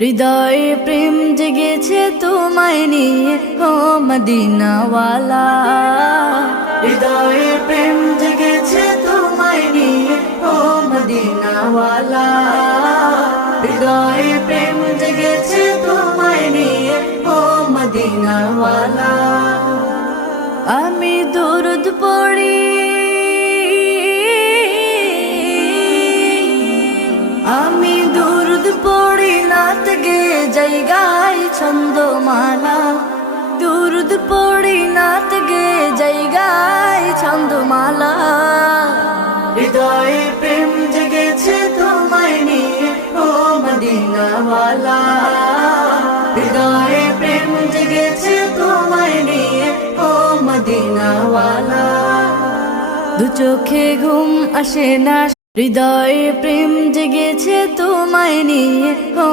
হৃদয়ে প্রেম জেগেছে তোমায় নিয়ে ও মদিনাওয়ালা। হৃদয়ে প্রেম জেগেছে তোমায় নিয়ে ও মদিনাওয়ালা। হৃদয়ে প্রেম জেগেছে তোমায় নিয়ে ও মদিনাওয়ালা। আমি দরুদ পড়ি, আমি দরুদ পড়ি, নাত গে যাই গাই ছন্দমালা। দরুদ পড়ি, নাত গে যাই গাই ছন্দমালা। হৃদয়ে প্রেম জেগেছে তোমায় নিয়ে ও মদিনাওয়ালা। হৃদয়ে প্রেম জেগেছে তোমায় নিয়ে ও মদিনাওয়ালা। দু চোখে ঘুম আসে না, হৃদয়ে প্রেম জেগেছে তোমায় নিয়ে ও